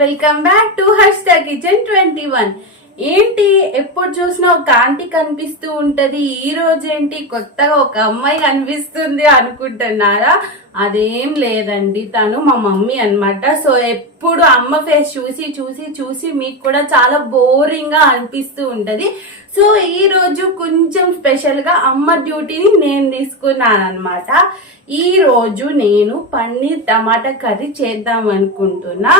Welcome back to Harshitha kitchen 21. ఏంటి ఎప్పుడు చూసినా ఒక ఆంటీ కనిపిస్తూ ఉంటది, ఈ రోజు ఏంటి కొత్తగా ఒక అమ్మాయి కనిపిస్తుంది అనుకుంటున్నారా? అదేం లేదండి, తను మా మమ్మీ అన్నమాట. సో ఎప్పుడు అమ్మ ఫేస్ చూసి చూసి చూసి మీకు కూడా చాలా బోరింగ్ గా అనిపిస్తూ ఉంటది. సో ఈ రోజు కొంచెం స్పెషల్ గా అమ్మ డ్యూటీని నేను తీసుకున్నాను అనమాట. ఈ రోజు నేను పన్నీర్ టమాటా కర్రీ చేద్దాం అనుకుంటున్నా.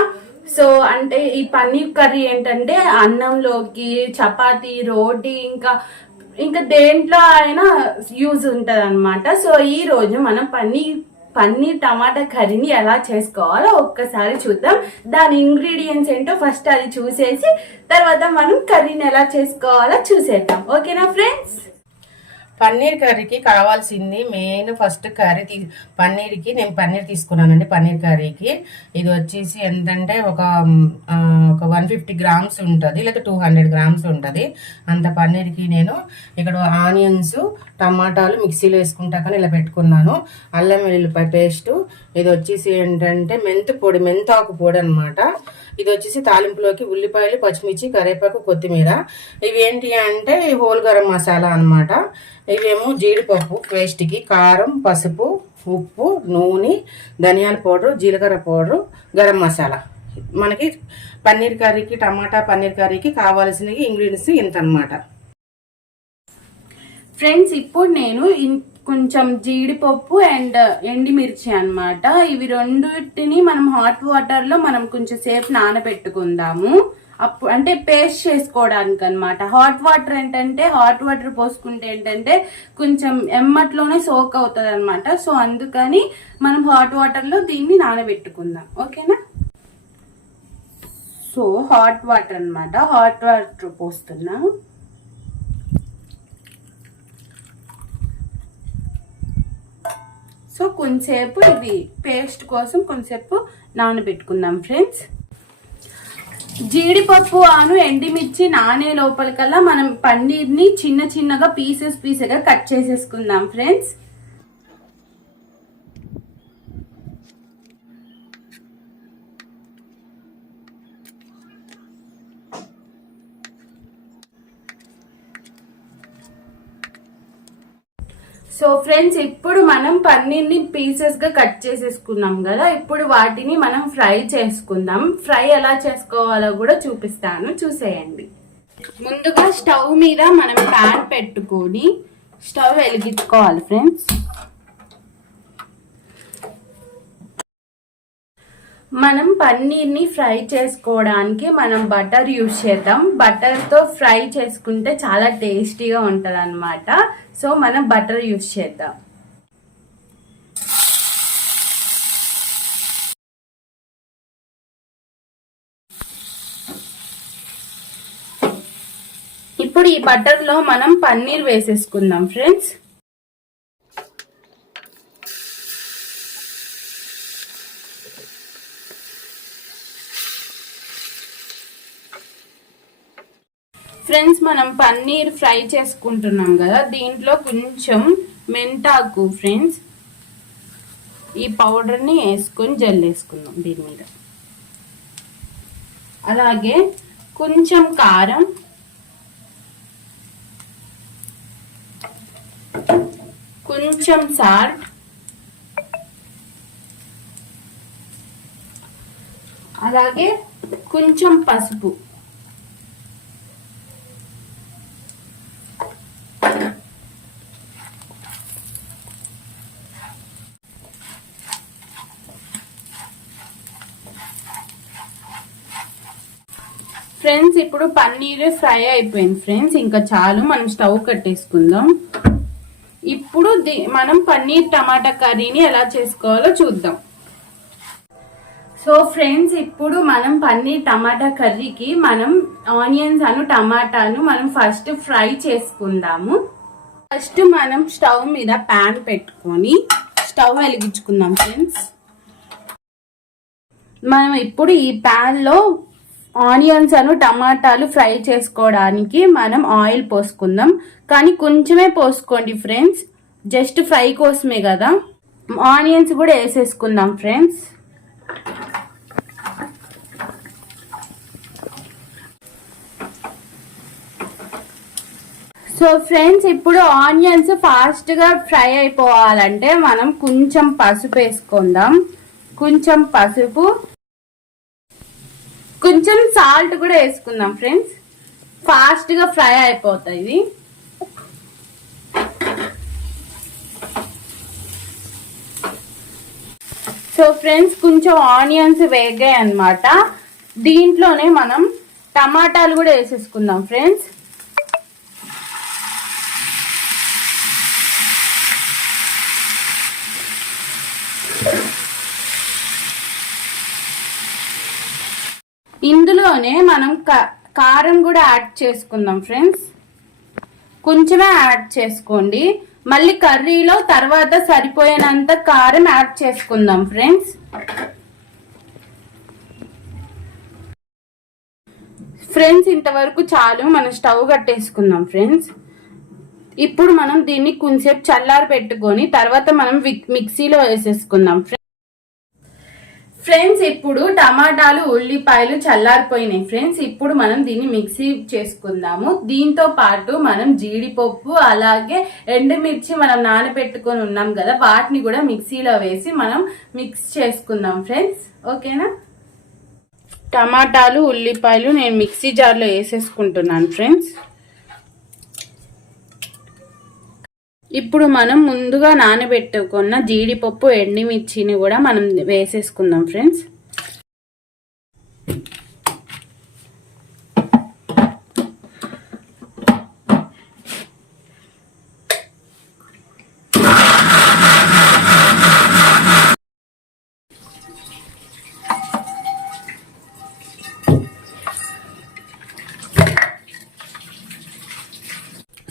సో అంటే ఈ పన్నీర్ కర్రీ ఏంటంటే అన్నంలోకి, చపాతీ, రోటీ, ఇంకా దేంట్లో అయినా యూజ్ ఉంటది అనమాట. సో ఈ రోజు మనం పన్నీర్ టమాటా కర్రీని ఎలా చేసుకోవాలో ఒక్కసారి చూద్దాం. దాని ఇంగ్రీడియంట్స్ ఏంటో ఫస్ట్ అది చూసేసి తర్వాత మనం కర్రీని ఎలా చేసుకోవాలో చూసేద్దాం. ఓకేనా ఫ్రెండ్స్? పన్నీర్ కర్రీకి కావాల్సింది మెయిన్ ఫస్ట్ పన్నీర్కి నేను పన్నీర్ తీసుకున్నానండి. పన్నీర్ కర్రీకి ఇది వచ్చేసి ఎంతంటే ఒక 150 గ్రామ్స్ ఉంటుంది, లేదా 200 గ్రామ్స్ ఉంటుంది. అంత పన్నీర్కి నేను ఇక్కడ ఆనియన్స్, టమాటాలు మిక్సీలో వేసుకుంటా కానీ ఇలా పెట్టుకున్నాను. అల్లం వెల్లుల్లిపాయ పేస్టు, ఇది వచ్చేసి ఏంటంటే మెంతాకు పొడి అనమాట. ఇది వచ్చేసి తాలింపులోకి ఉల్లిపాయలు, పచ్చిమిర్చి, కరివేపాకు, కొత్తిమీర. ఇవి ఏంటి అంటే హోల్ గరం మసాలా అనమాట. ఇవేమో జీడిపప్పు పేస్ట్కి, కారం, పసుపు, ఉప్పు, నూనె, ధనియాల పౌడరు, జీలకర్ర పౌడరు, గరం మసాలా. మనకి పన్నీర్ కర్రీకి, టమాటా పన్నీర్ కర్రీకి కావాల్సిన ఇంగ్రీడియంట్స్ ఇంత అనమాట. ఫ్రెండ్స్ ఇప్పుడు నేను కొంచెం జీడిపప్పు అండ్ ఎండిమిర్చి అన్నమాట. ఇవి రెండింటిని మనం హాట్ వాటర్ లో మనం కొంచెం సేపు నానబెట్టుకుందాము. అప్పుడు అంటే పేస్ట్ చేసుకోవడానికి అనమాట. హాట్ వాటర్ పోసుకుంటే ఏంటంటే కొంచెం ఎమ్మట్లోనే సోక్ అవుతుంది అనమాట. సో అందుకని మనం హాట్ వాటర్ లో దీన్ని నానబెట్టుకుందాం. ఓకేనా? సో హాట్ వాటర్ అనమాట, హాట్ వాటర్ పోస్తున్నా. సో కొంచెంసేపు ఇది పేస్ట్ కోసం కొంచెంసేపు నానబెట్టుకుందాం ఫ్రెండ్స్. జీడిపప్పు ఎండిమిర్చి నానే లోపలికల్లా మనం పన్నీర్ని చిన్న చిన్నగా పీసెస్గా కట్ చేసేసుకుందాం ఫ్రెండ్స్. సో ఫ్రెండ్స్ ఇప్పుడు మనం పన్నీర్ని పీసెస్ గా కట్ చేసేసుకున్నాం కదా. ఇప్పుడు వాటిని మనం ఫ్రై చేసుకుందాం. ఫ్రై ఎలా చేసుకోవాలో కూడా చూపిస్తాను, చూసేయండి. ముందుగా స్టవ్ మీద మనం ప్యాన్ పెట్టుకొని స్టవ్ వెలిగించుకోవాలి ఫ్రెండ్స్. మనం పన్నీర్ని ఫ్రై చేసుకోవడానికి మనం బటర్ యూజ్ చేద్దాం. బటర్తో ఫ్రై చేసుకుంటే చాలా టేస్టీగా ఉంటుంది అనమాట. సో మనం బటర్ యూజ్ చేద్దాం. ఇప్పుడు ఈ బటర్లో మనం పన్నీర్ వేసేసుకుందాం ఫ్రెండ్స్. ఫ్రెండ్స్ మనం పన్నీర్ ఫ్రై చేసుకుంటున్నాం కదా, దీంట్లో కొంచెం మెంతాకు ఫ్రెండ్స్ ఈ పౌడర్ని వేసుకొని జల్లేసుకుందాం దీని మీద. అలాగే కొంచెం కారం, కొంచెం సాల్ట్, అలాగే కొంచెం పసుపు. ఫ్రెండ్స్ ఇప్పుడు పన్నీర్ ఫ్రై అయిపోయింది ఫ్రెండ్స్, ఇంకా చాలు, మనం స్టవ్ కట్టేసుకుందాం. ఇప్పుడు మనం పన్నీర్ టమాటా కర్రీని ఎలా చేసుకోవాలో చూద్దాం. సో ఫ్రెండ్స్ ఇప్పుడు మనం పన్నీర్ టమాటా కర్రీకి మనం ఆనియన్స్ టమాటాను మనం ఫస్ట్ ఫ్రై చేసుకుందాము. ఫస్ట్ మనం స్టవ్ మీద ప్యాన్ పెట్టుకొని స్టవ్ వెలిగించుకుందాం ఫ్రెండ్స్. మనం ఇప్పుడు ఈ ప్యాన్ లో ఆనియన్స్ టమాటాలు ఫ్రై చేసుకోవడానికి మనం ఆయిల్ పోసుకుందాం. కానీ కొంచెమే పోసుకోండి ఫ్రెండ్స్, జస్ట్ ఫ్రై కోసమే కదా. ఆనియన్స్ కూడా వేసేసుకుందాం ఫ్రెండ్స్. సో ఫ్రెండ్స్, ఇప్పుడు ఆనియన్స్ ఫాస్ట్ గా ఫ్రై అయిపోవాలంటే మనం కొంచెం పసుపు వేసుకుందాం. కొంచెం పసుపు, కొంచెం సాల్ట్ కూడా వేసుకుందాం ఫ్రెండ్స్. ఫాస్ట్ గా ఫ్రై అయిపోతాయి. సో ఫ్రెండ్స్, కొంచెం ఆనియన్స్ వేగాయి అన్నమాట. దీంట్లోనే మనం టమాటాలు కూడా వేసేసుకుందాం ఫ్రెండ్స్. ఇందులోనే మనం కారం కూడా యాడ్ చేసుకుందాం ఫ్రెండ్స్. కొంచెమే యాడ్ చేసుకోండి. మళ్ళీ కర్రీలో తర్వాత సరిపోయేంత కారం యాడ్ చేసుకుందాం ఫ్రెండ్స్. ఫ్రెండ్స్, ఇంతవరకు చాలు. మనం స్టవ్ కట్టేసుకుందాం ఫ్రెండ్స్. ఇప్పుడు మనం దీన్ని కొంచెంసేపు చల్లారి పెట్టుకొని తర్వాత మనం మిక్సీలో వేసేసుకుందాం ఫ్రెండ్స్. ఇప్పుడు టమాటాలు, ఉల్లిపాయలు చల్లారిపోయినాయి ఫ్రెండ్స్. ఇప్పుడు మనం దీన్ని మిక్సీ చేసుకుందాము. దీంతో పాటు మనం జీడిపప్పు అలాగే ఎండుమిర్చి మనం నానబెట్టుకొని ఉన్నాం కదా, వాటిని కూడా మిక్సీలో వేసి మనం మిక్స్ చేసుకుందాం ఫ్రెండ్స్. ఓకేనా? టమాటాలు, ఉల్లిపాయలు నేను మిక్సీ జార్లో వేసేసుకుంటున్నాను ఫ్రెండ్స్. ఇప్పుడు మనం ముందుగా నానబెట్టుకున్న జీడిపప్పు, ఎండుమిర్చిని కూడా మనం వేసేసుకుందాం ఫ్రెండ్స్.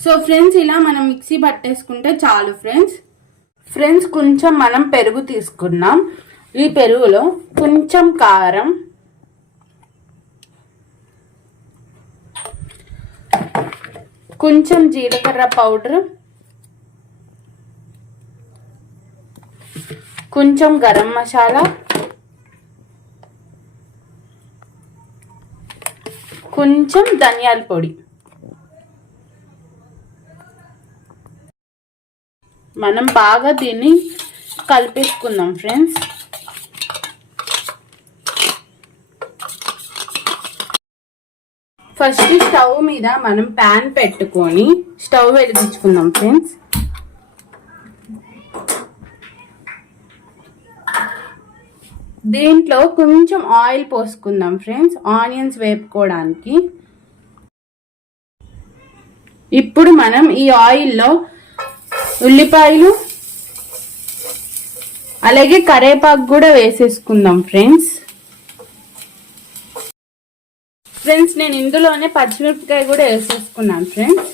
సో ఫ్రెండ్స్, ఇలా మనం మిక్సీ పట్టేసుకుంటే చాలు ఫ్రెండ్స్. కొంచెం మనం పెరుగు తీసుకున్నాం. ఈ పెరుగులో కొంచెం కారం, కొంచెం జీలకర్ర పౌడర్, కొంచెం గరం మసాలా, కొంచెం ధనియాల పొడి. మనం బాగా దీన్ని కలిపేసుకుందాం ఫ్రెండ్స్. ఫస్ట్ స్టవ్ మీద మనం ప్యాన్ పెట్టుకొని స్టవ్ వెలిగించుకుందాం ఫ్రెండ్స్. దీంట్లో కొంచెం ఆయిల్ పోసుకుందాం ఫ్రెండ్స్, ఆనియన్స్ వేపుకోవడానికి. ఇప్పుడు మనం ఈ ఆయిల్లో ఉల్లిపాయలు అలాగే కరేపాకు కూడా వేసేసుకుందాం ఫ్రెండ్స్. నేను ఇందులోనే పచ్చిమిరపకాయ కూడా వేసేసుకున్నాను ఫ్రెండ్స్.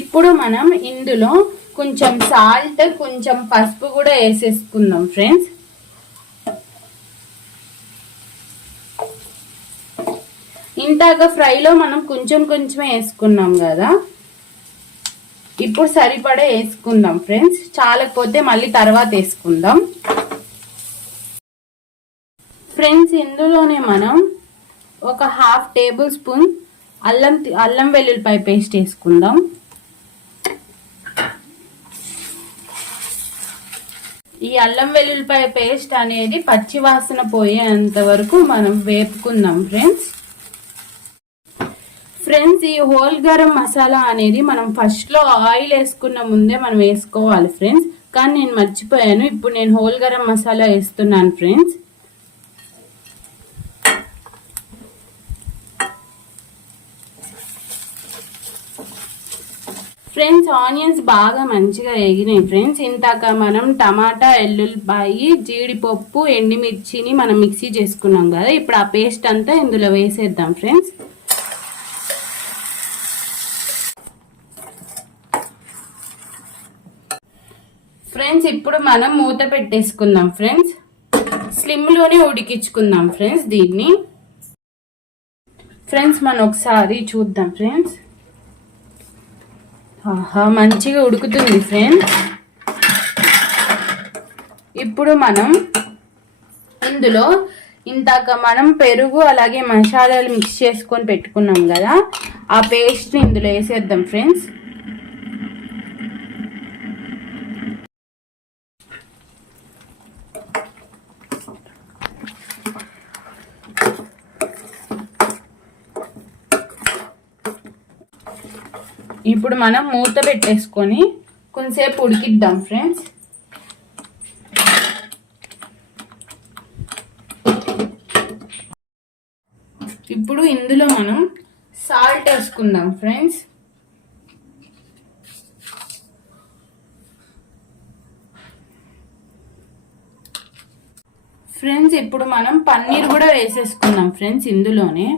ఇప్పుడు మనం ఇందులో కొంచెం సాల్ట్, కొంచెం పసుపు కూడా వేసేసుకుందాం ఫ్రెండ్స్. ఇందాక ఫ్రైలో మనం కొంచెమే వేసుకున్నాం కదా, ఇప్పుడు సరిపడే వేసుకుందాం ఫ్రెండ్స్. చాలకపోతే మళ్ళీ తర్వాత వేసుకుందాం ఫ్రెండ్స్. ఇందులోనే మనం ఒక 1/2 టేబుల్ స్పూన్ అల్లం వెల్లుల్లిపాయ పేస్ట్ వేసుకుందాం. ఈ అల్లం వెల్లుల్లిపాయ పేస్ట్ అనేది పచ్చి వాసన పోయేంత వరకు మనం వేపుకుందాం ఫ్రెండ్స్. ఈ హోల్ గరం మసాలా అనేది మనం ఫస్ట్ లో ఆయిల్ వేసుకున్న ముందే మనం వేసుకోవాలి ఫ్రెండ్స్, కానీ నేను మర్చిపోయాను. ఇప్పుడు నేను హోల్ గరం మసాలా వేస్తున్నాను ఫ్రెండ్స్. ఆనియన్స్ బాగా మంచిగా వేగినాయి ఫ్రెండ్స్. ఇంతాక మనం టమాటా, ఎల్లుల్లిపాయ, జీడిపప్పు, ఎండుమిర్చిని మనం మిక్సీ చేసుకున్నాం కదా, ఇప్పుడు ఆ పేస్ట్ అంతా ఇందులో వేసేద్దాం ఫ్రెండ్స్. ఇప్పుడు మనం మూత పెట్టేసుకుందాం ఫ్రెండ్స్. స్లిమ్ లోనే ఉడికించుకుందాం ఫ్రెండ్స్ దీన్ని. మనం ఒకసారి చూద్దాం ఫ్రెండ్స్. మంచిగా ఉడుకుతుంది ఫ్రెండ్స్. ఇప్పుడు మనం ఇందులో ఇందాక మనం పెరుగు అలాగే మసాలాలు మిక్స్ చేసుకొని పెట్టుకున్నాం కదా, ఆ పేస్ట్ని ఇందులో వేసేద్దాం ఫ్రెండ్స్. ఇప్పుడు మనం మూత పెట్టేసుకొని కొంచెంసేపు ఉడికిద్దాం ఫ్రెండ్స్. ఇప్పుడు ఇందులో మనం సాల్ట్ వేసుకుందాం ఫ్రెండ్స్. ఫ్రెండ్స్ ఇప్పుడు మనం పన్నీర్ కూడా వేసేసుకుందాం ఫ్రెండ్స్ ఇందులోనే.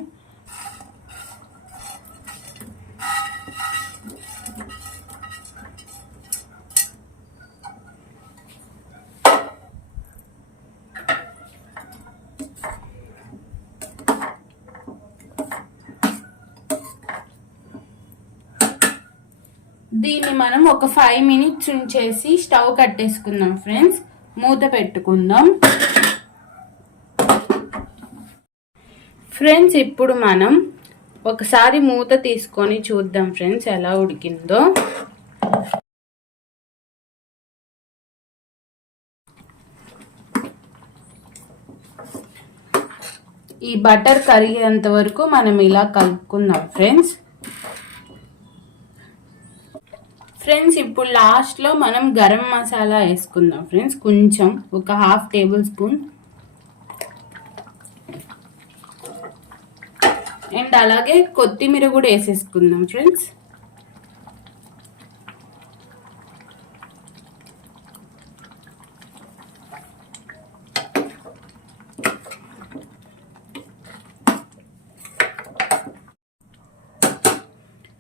దీన్ని మనం ఒక 5 minutes ఉంచేసి స్టవ్ కట్టేసుకుందాం ఫ్రెండ్స్. మూత పెట్టుకుందాం ఫ్రెండ్స్. ఇప్పుడు మనం ఒకసారి మూత తీసుకొని చూద్దాం ఫ్రెండ్స్ ఎలా ఉడికిందో. ఈ బటర్ కరిగేంత వరకు మనం ఇలా కలుపుకుందాం ఫ్రెండ్స్. ఫ్రెండ్స్ ఇప్పుడు లాస్ట్లో మనం గరం మసాలా వేసుకుందాం ఫ్రెండ్స్. కొంచెం ఒక 1/2 tablespoon. అండ్ అలాగే కొత్తిమీర కూడా వేసేసుకుందాం ఫ్రెండ్స్.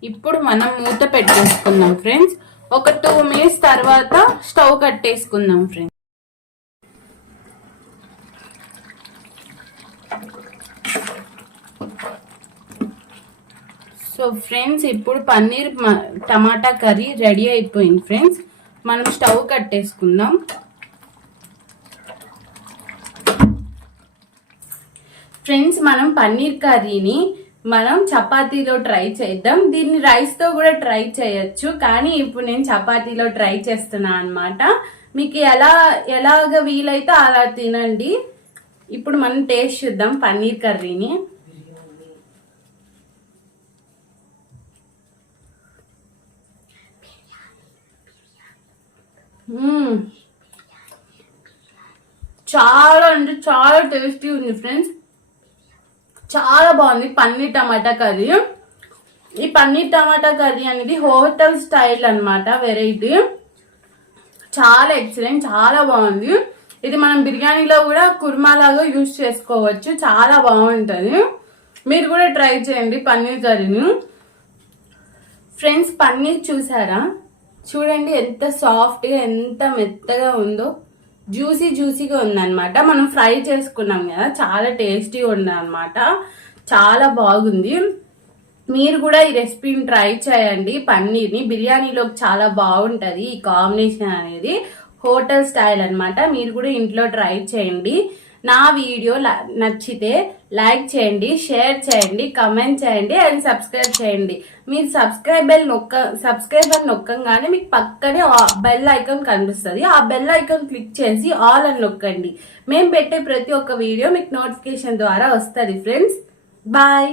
ఇప్పుడు మనం మూత పెట్టేసుకుందాం ఫ్రెండ్స్. ఒక 2 minutes తర్వాత స్టవ్ కట్టేసుకుందాం ఫ్రెండ్స్. సో ఫ్రెండ్స్ ఇప్పుడు పన్నీర్ టమాటా కర్రీ రెడీ అయిపోయింది ఫ్రెండ్స్. మనం స్టవ్ కట్టేసుకుందాం. ఫ్రెండ్స్ మనం పన్నీర్ కర్రీని మనం చపాతీలో ట్రై చేద్దాం. దీన్ని రైస్తో కూడా ట్రై చేయొచ్చు, కానీ ఇప్పుడు నేను చపాతీలో ట్రై చేస్తున్నా అన్నమాట. మీకు ఎలాగ వీలైతే అలా తినండి. ఇప్పుడు మనం టేస్ట్ చూద్దాం పన్నీర్ కర్రీని. చాలా అంటే చాలా టేస్టీ ఉంది ఫ్రెండ్స్. చాలా బాగుంది పన్నీర్ టమాటా కర్రీ. ఈ పన్నీర్ టమాటా కర్రీ అనేది హోటల్ స్టైల్ అన్నమాట, వెరైటీ. చాలా ఎక్సలెంట్, చాలా బాగుంది. ఇది మనం బిర్యానీలో కూడా కుర్మా లాగా యూజ్ చేసుకోవచ్చు, చాలా బాగుంటుంది. మీరు కూడా ట్రై చేయండి పన్నీర్ కర్రీని. ఫ్రెండ్స్ పన్నీర్ చూసారా, చూడండి ఎంత సాఫ్ట్గా ఎంత మెత్తగా ఉందో. జ్యూసీగా ఉందన్నమాట. మనం ఫ్రై చేసుకున్నాం కదా, చాలా టేస్టీగా ఉందన్నమాట, చాలా బాగుంది. మీరు కూడా ఈ రెసిపీని ట్రై చేయండి. పన్నీర్ని బిర్యానీలోకి చాలా బాగుంటుంది ఈ కాంబినేషన్ అనేది, హోటల్ స్టైల్ అన్నమాట. మీరు కూడా ఇంట్లో ట్రై చేయండి. నా వీడియో నచ్చితే లైక్ చేయండి, షేర్ చేయండి, కమెంట్ చేయండి అండ్ సబ్స్క్రైబ్ చేయండి. మీరు సబ్స్క్రైబర్ నొక్కంగానే మీకు పక్కనే బెల్ ఐకాన్ కనిపిస్తుంది. ఆ బెల్ ఐకాన్ క్లిక్ చేసి ఆల్ అని నొక్కండి. మేము పెట్టే ప్రతి ఒక్క వీడియో మీకు నోటిఫికేషన్ ద్వారా వస్తుంది ఫ్రెండ్స్. బాయ్.